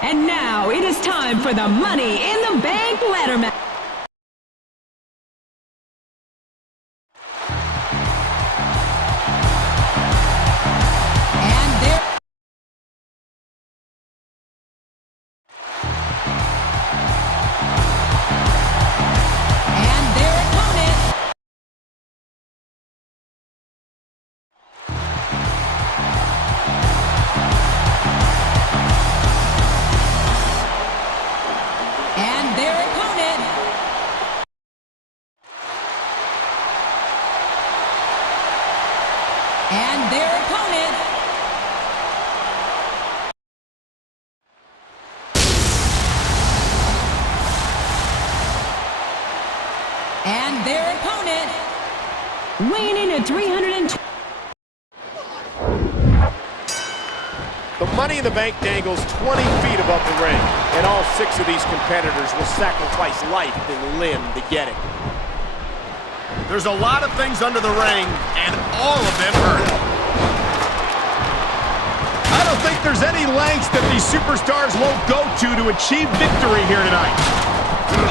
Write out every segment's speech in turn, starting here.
And now it is time for the Money in the Bank ladder match. And their opponent, weighing in at 320. The Money in the Bank dangles 20 feet above the ring, and all 6 of these competitors will sacrifice life and limb to get it. There's a lot of things under the ring, and all of them hurt. I don't think there's any lengths that these superstars won't go to achieve victory here tonight.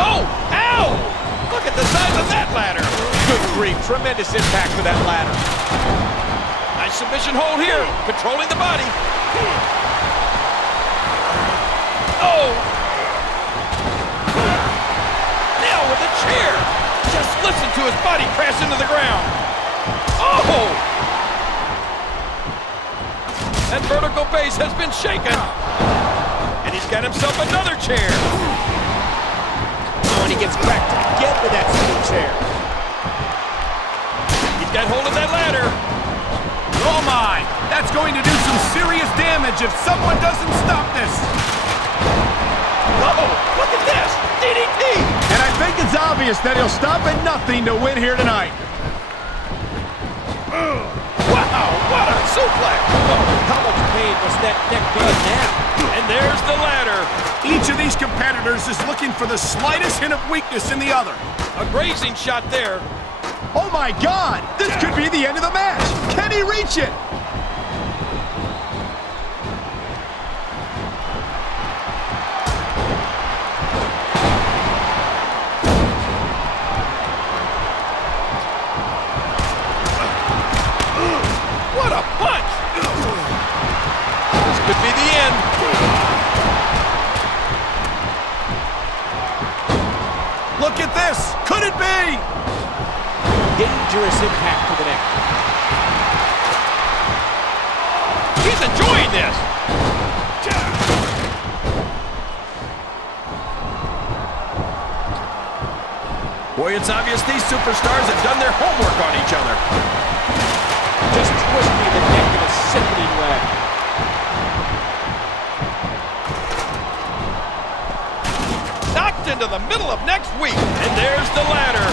Oh! Ow! Look at the size of that ladder. Good grief, tremendous impact with that ladder. Nice submission hold here, controlling the body. Oh! Now with a chair. Just listen to his body crash into the ground. Oh! That vertical base has been shaken. And he's got himself another chair. Oh, and he gets cracked again with that steel chair. He's got hold of that ladder. Oh my! That's going to do some serious damage if someone doesn't stop this. Oh, look at this! DDT! And I think it's obvious that he'll stop at nothing to win here tonight. Wow, what a suplex! Oh, how much pain must that neck be in now? And there's the ladder. Each of these competitors is looking for the slightest hint of weakness in the other. A grazing shot there. Oh my God! This could be the end of the match! Can he reach it? What a punch! This could be the end. Look at this! Could it be? Dangerous impact to the neck. He's enjoying this. Boy, it's obvious these superstars have done their homework on each other. Just twisting the neck in a sickening way. Knocked into the middle of next week. And there's the ladder.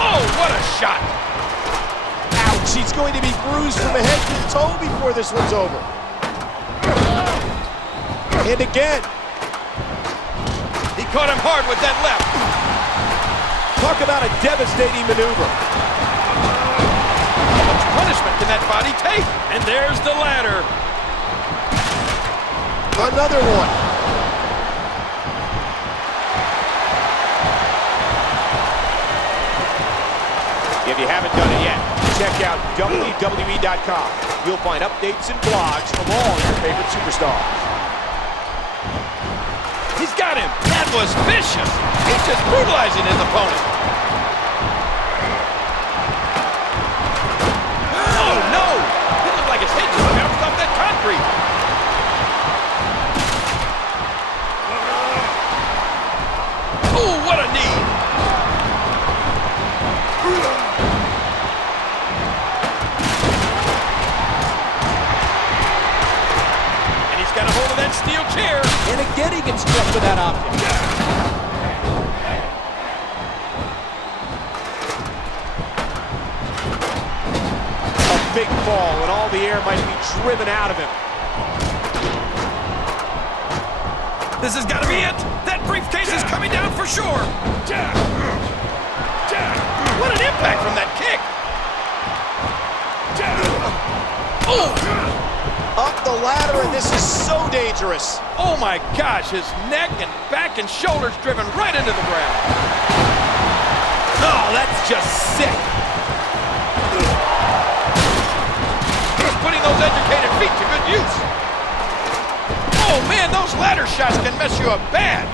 Oh, what a shot. Ouch, he's going to be bruised from head to toe before this one's over. And again. He caught him hard with that left. Talk about a devastating maneuver. How much punishment can that body take? And there's the ladder. Another one. If you haven't done it yet, check out WWE.com. You'll find updates and blogs from all your favorite superstars. He's got him. That was vicious. He's just brutalizing his opponent. Oh, no. It looked like his head just bounced off that concrete. Oh, what a knee. chair. And again, he gets struck with that object. A big fall, and all the air might be driven out of him. This has got to be it. That briefcase is coming down for sure. What an impact from that kick. Oh! Up the ladder, and this is so dangerous. Oh my gosh, his neck and back and shoulders driven right into the ground. Oh, that's just sick. He's putting those educated feet to good use. Oh man, those ladder shots can mess you up bad.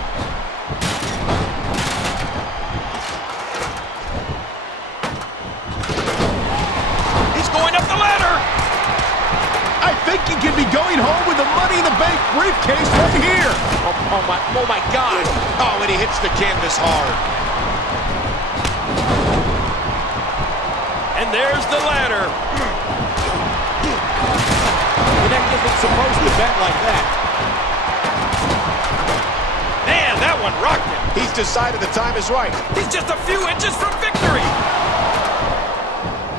He's going up the ladder. I think he could be going home with the Money in the Bank briefcase right here. Oh my God. Oh, and he hits the canvas hard. And there's the ladder. The neck isn't supposed to bend like that. Man, that one rocked him. He's decided the time is right. He's just a few inches from victory.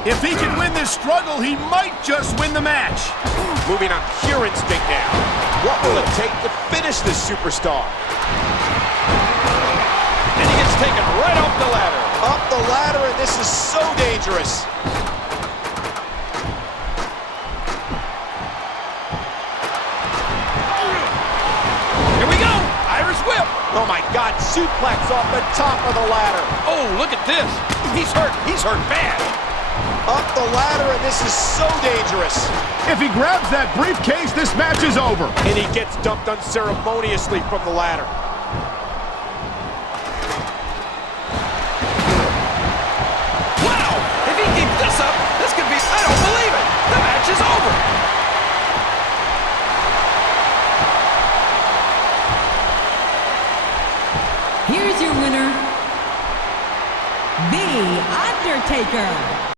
If he can win this struggle, he might just win the match. Moving on pure instinct now. What will it take to finish this superstar? And he gets taken right off the ladder. Up the ladder, and this is so dangerous. Here we go. Irish whip. Oh my God, suplex off the top of the ladder. Oh, look at this. He's hurt. He's hurt bad. Up the ladder, and this is so dangerous. If he grabs that briefcase, this match is over. And he gets dumped unceremoniously from the ladder. Wow! If he keeps this up, this could be... I don't believe it! The match is over! Here's your winner, The Undertaker.